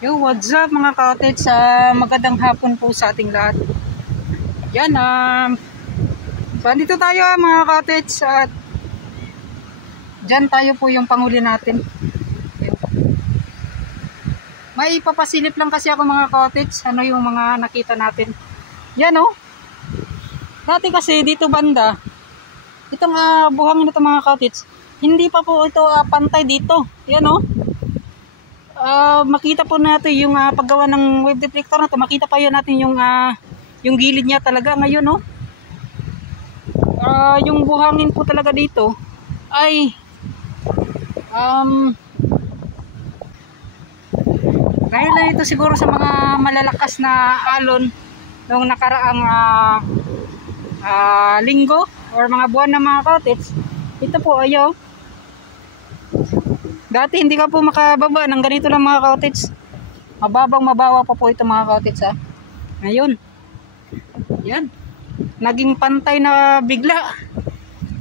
Yo, what's up mga cottage? Magandang hapon po sa ating lahat. Yan, dito tayo mga cottage at dyan tayo po yung panguli natin. May ipapasilip lang kasi ako mga cottage. Ano yung mga nakita natin? Yan oh. Dati kasi dito banda, itong buhangin na ito mga cottage, hindi pa po ito pantay dito. Yan oh. Makita po natin yung paggawa ng wave deflector na to. Makita pa yun natin yung gilid niya talaga ngayon no. Yung buhangin po talaga dito ay dahil na ito siguro sa mga malalakas na alon noong nakaraang linggo or mga buwan na mga cottage. Ito po ayo. Dati hindi ka po makababa ng ganito lang mga cottage. Mababaw pa po ito mga cottage ha. Ngayon, yan. Naging pantay na bigla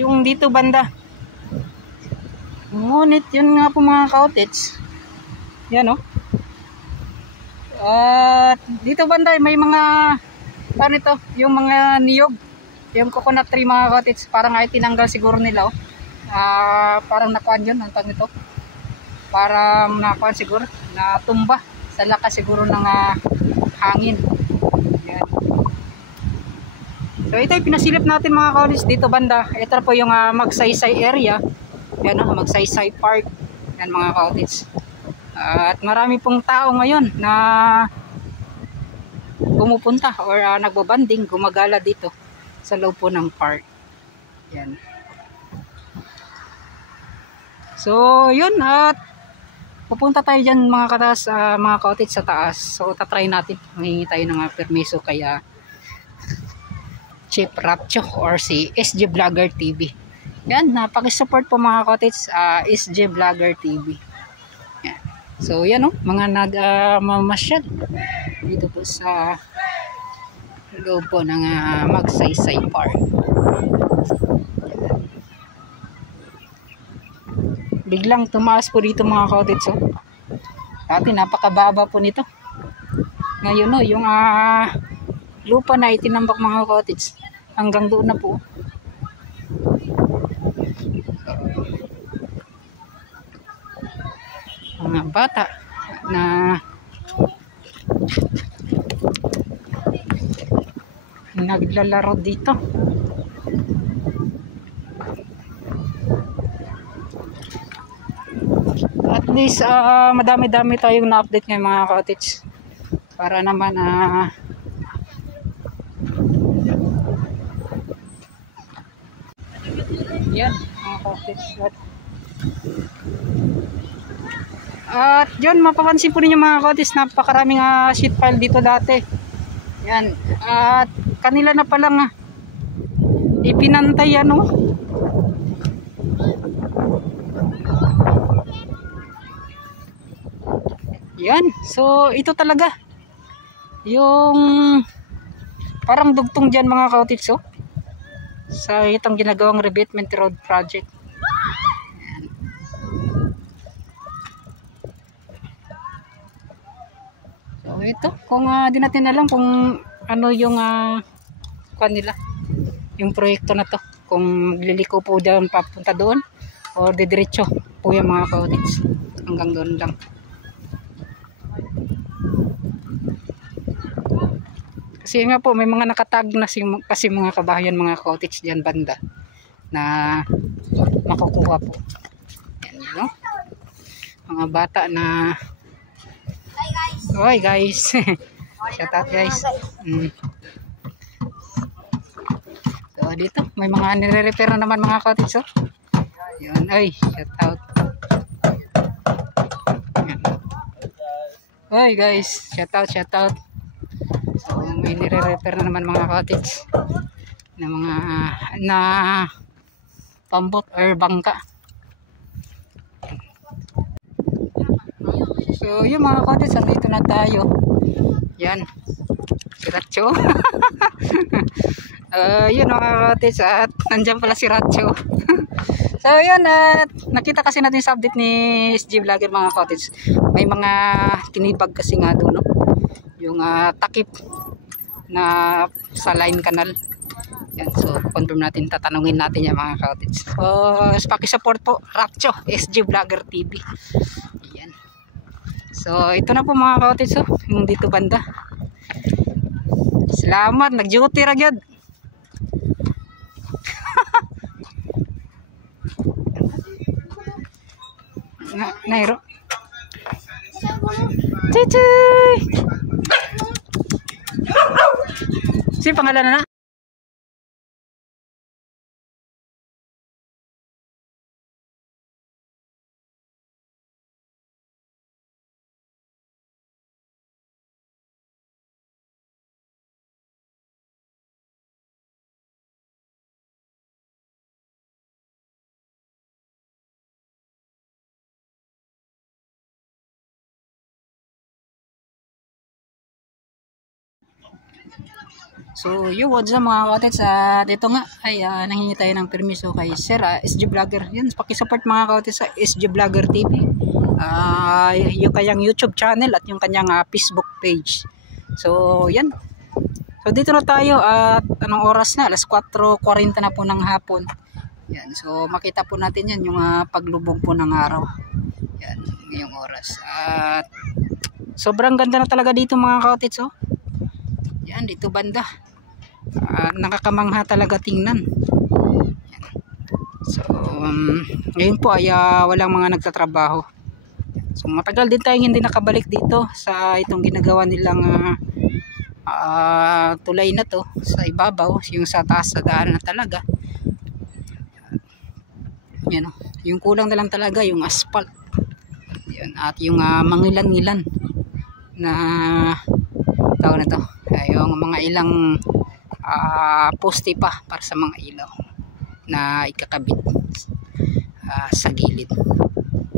yung dito banda. Ngunit yun nga po mga cottage. Yan o. At dito banda may mga ano ito, yung mga niyog. Yung coconut tree mga cottage. Parang ay tinanggal siguro nila o. Parang nakuan yun ang tawag nito. Parang nakuan siguro, natumba sa lakas siguro ng hangin. Yan. So ito yung pinasilip natin mga kaulis dito banda. Ito po yung Magsaysay area. Yan Magsaysay Park. Yan mga kaulis. At marami pong tao ngayon na pumupunta or nagbabanding, gumagala dito sa loob po ng park. Yan. So yun at pupunta tayo dyan mga katas, mga cottage sa taas. So tatry natin, mangingi tayo ng permiso kay Chief Rapcho or si SG Vlogger TV. Yan, pakisupport po mga cottage, SG Vlogger TV. Yan. So yan mga nagmamasyal dito po sa loob po ng Magsaysay Park. Biglang tumaas po dito mga cottage oh. Dati napakababa po nito. Ngayon no, yung lupa na itinambak mga cottage hanggang doon na po. Mga bata na naglalaro dito. At least madami-dami tayong na-update ngayon mga cottage para naman yan mga cottage. At yun, mapapansin po ninyo mga cottage, napakaraming sheet pile dito dati. Yan, at kanila na palang ipinantay yan. So ito talaga yung parang dugtong dyan mga cottage oh, sa itong ginagawang revetment road project. Yan. So ito kung di natin alam kung ano yung kanila yung proyekto na to, kung liliko po dyan papunta doon o didiretso po yung mga cottage hanggang doon lang. Kasi nga po may mga nakatag na kasi mga kabahayan mga cottage diyan banda na makukuha po. Yan, no? Mga bata na oy guys. Shout out guys. So dito may mga nire-repair na naman mga cottage oh. Yan ay shout out. Yan. Oy guys, shout out. So may nire-repair na naman mga cottage na mga na pambot or bangka. So yung mga cottage, andito na tayo. Yan, diretso. Yun mga cottage at nandyan pala si Ratcho. So yun, nakita kasi natin sa update ni SG Vlogger mga cottage. May mga tinibag kasi nga doon, no? Yung takip na sa line canal. Yan, so confirm natin, tatanungin natin yung mga cottage. So paki-support po Ratcho, SG Vlogger TV. Yan. So ito na po mga cottage, so, yung dito banda. Salamat, nag-duty ra gyud. Nairo. Cici. Si pangalan na? So yun, what's up mga cottage, dito nga ay nanghingi tayo ng permiso kay Sir SG Vlogger. Yan, pakisupport mga cottage sa SG Vlogger TV, yung kanyang YouTube channel at yung kanyang Facebook page. So yan, so dito na tayo at anong oras na, alas 4:40 na po ng hapon. Yan, so makita po natin yan yung paglubog po ng araw. Yan, ngayong oras at sobrang ganda na talaga dito mga cottage. Oh, yan, dito banda. Nakakamangha talaga tingnan. Yan. So ngayon po ay walang mga nagtatrabaho. So matagal din tayong hindi nakabalik dito sa itong ginagawa nilang tulay na to sa ibabaw, yung sa taas sa daan na talaga. Yan, yung kulang na lang talaga yung asphalt. Yan, at yung mangilan-ngilan na tawag na to, yung mga ilang poste pa para sa mga ilaw na ikakabit sa gilid.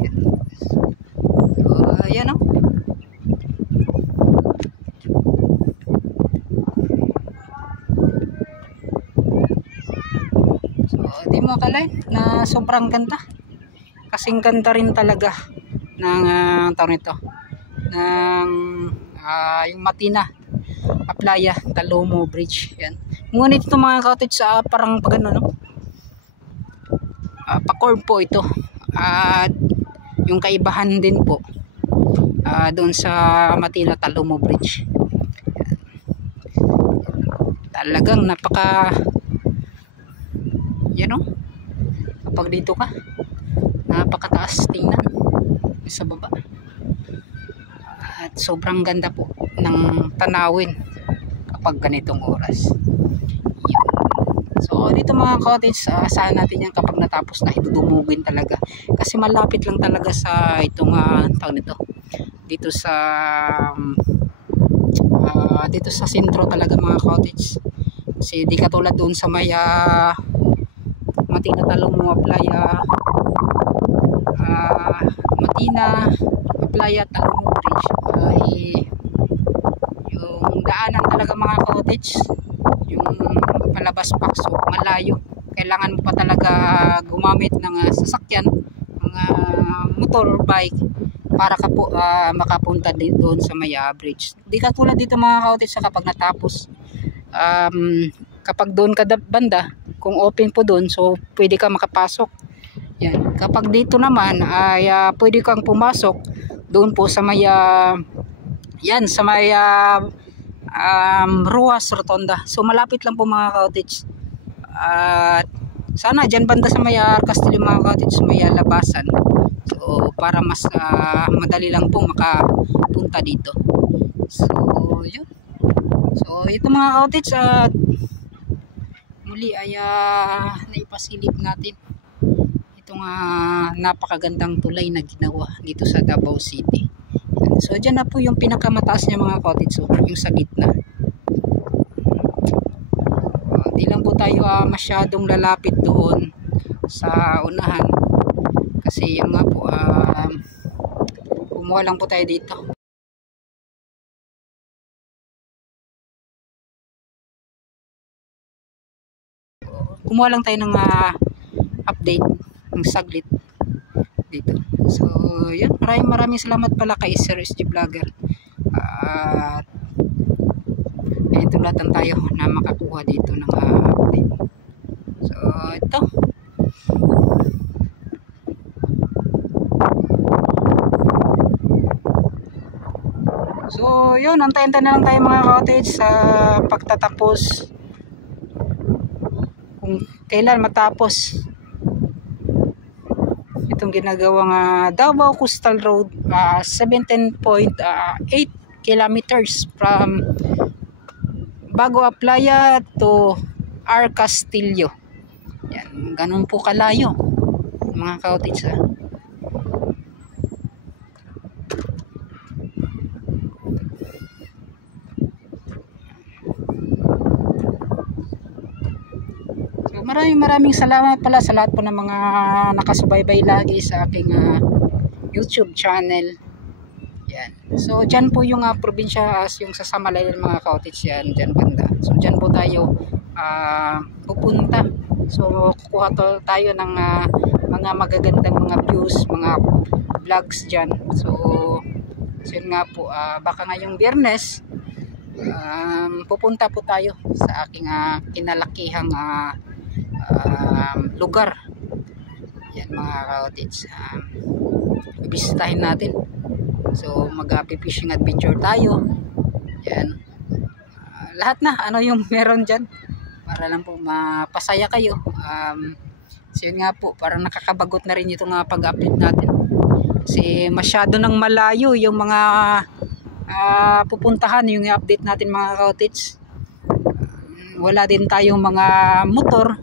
Yan. So, yan o. So, di mo akalain na sobrang ganda. Kasing ganda rin talaga ng tawag nito, ng yung Matina Playa Talomo Bridge. Yan. Ngunit ito mga cottage parang pagano, no? Pa-curve po ito. At yung kaibahan din po doon sa Matina Talomo Bridge. Yan. Talagang napaka yan, no? Kapag dito ka, napakataas tingnan sa baba. At sobrang ganda po ng tanawin kapag ganitong oras. Yun. So dito mga cottage, saan natin yan kapag natapos na, ito dumugin talaga kasi malapit lang talaga sa itong tawag nito, dito sa sentro talaga mga cottage. Kasi di katulad doon sa may Matina Talomo Playa, Matina Playa Talomo Bridge ay yung daanan talaga mga cottage, yung palabas pa, so malayo. Kailangan mo pa talaga gumamit ng sasakyan, mga motor or bike para ka po makapunta din doon sa may bridge. Di katulad dito mga cottage kapag natapos, kapag doon ka banda, kung open po doon, so pwede ka makapasok. Yan. Kapag dito naman ay pwede kang pumasok doon po sa may yan, sa may Ruas Rotonda. So malapit lang po mga cottage. At sana dyan banda sa may Castillo mga cottage, may labasan. So para mas madali lang po makapunta dito. So yun. So ito mga cottage, muli ay naipasilip natin itong napakagandang tulay na ginawa dito sa Davao City. So dyan na po yung pinakamataas niya mga cottage, so yung sa gitna. Di lang po tayo masyadong lalapit doon sa unahan kasi yung nga po kumuha lang po tayo dito. kumuha lang tayo ng update ng saglit dito. So yan, maraming salamat pala kay Sir SG Vlogger. At tulatan tayo na makakuha dito ng update. So ito, so yun, antayin na lang tayo mga cottage sa pagtatapos, kung kailan matapos itong ginagawang Davao Coastal Road, 17.8 kilometers from Bago Aplaya to R. Castillo. Yan, ganun po kalayo mga cottage Maraming salamat pala sa lahat po ng mga nakasubaybay lagi sa aking YouTube channel. Yan. So dyan po yung probinsya, yung sa Samalay mga cottage, yan dyan banda. So dyan po tayo pupunta. So kukuha tayo ng mga magagandang mga views, mga vlogs dyan. So yun nga po, baka ngayong Biyernes pupunta po tayo sa aking kinalakihang lugar. Yan mga cottage, bisitahin natin. So mag-fishing adventure tayo. Yan, lahat na ano yung meron dyan para lang po mapasaya kayo. So yun nga po, parang nakakabagot na rin itong pag-update natin kasi masyado nang malayo yung mga pupuntahan, yung update natin mga cottage. Wala din tayong mga motor.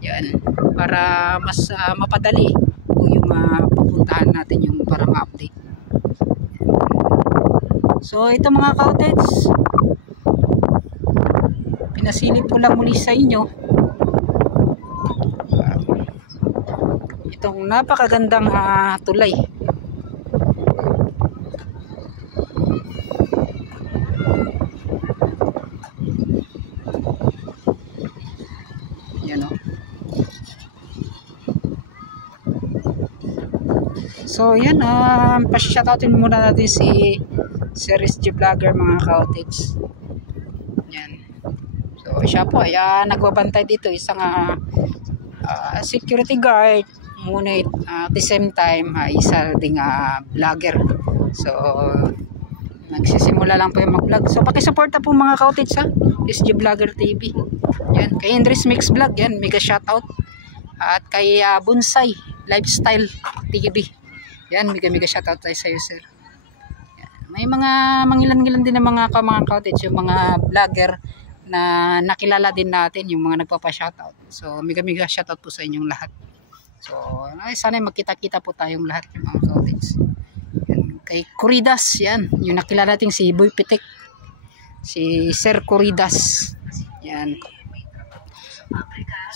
Yan, para mas mapadali yung pupuntahan natin, yung para ma-update. So ito mga cottage, pinasilip ko lang muli sa inyo itong napakagandang tulay. Yan o. So yan, pa-shoutoutin muna natin si Sir SG Vlogger mga cottage. Yan. So siya po ay nagbabantay dito, isang security guard, ngunit at the same time isa ding vlogger. So nagsisimula lang po yung mag-vlog. So pakisuporta po mga cottage SG Vlogger TV. Yan, kay Andres Mix Vlog, yan, mega shoutout. At kay Bonsai Lifestyle TV. Yan, mega shoutout tayo sa iyo, sir. Yan. May mga mangilan-ngilan din ng mga cottage, yung mga vlogger na nakilala din natin, yung mga nagpapa-shoutout. So mega shoutout po sa inyong lahat. So sana magkita-kita po tayong lahat yung mga cottage. Yan. Kay Coridas, yan, yung nakilala natin si Boy Pitek, si Sir Coridas. Yan.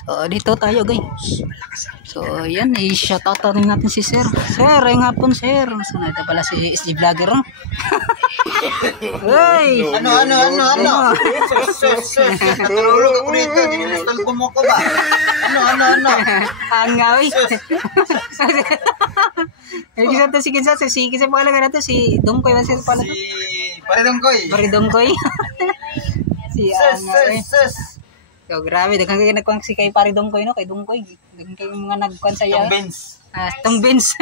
So dito tayo guys. So yan, i-shoutout rin natin si Sir. Sir, ay nga po Sir. So ito pala si SG Vlogger. Hey! Ano? Tulog ako dito, dinistal ko mo ko ba? Ano? Hangawi. Hindi ko to si Kinsa, si Kinsa pala na to, si Dongkoy man sir pala to. Si Paridongkoy. Si Hangawi. So grabe, daghang kay nagkuang si kay Paridongkoy no, kay Dongkoy. Daghang kay mga nagkuan sa iya. Tong Benz.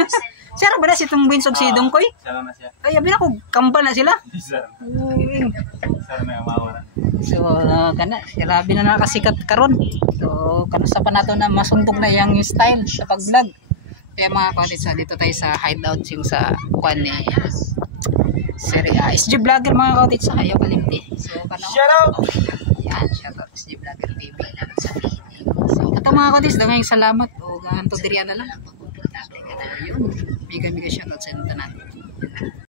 Sir ba na si Tong Benz ug si Dongkoy? Salamat siya. Ay, abi na ko kambal na sila. Sir may mawaran. So kana, grabe na nakasikat karon. So kanusa pa nato na masuntog na yang style sa pag-vlog. Kaya mga cottage, dito tayo sa hideout yung sa kuan ni Sir SG Vlogger mga cottage sa Ayaw Kalimti. So kana. Shout out. Yan, shout out SG Vlogger TV. So ito mga cottage, daghang salamat o ganto diriya na lang. Yun, mega shout out sa inyo tanan.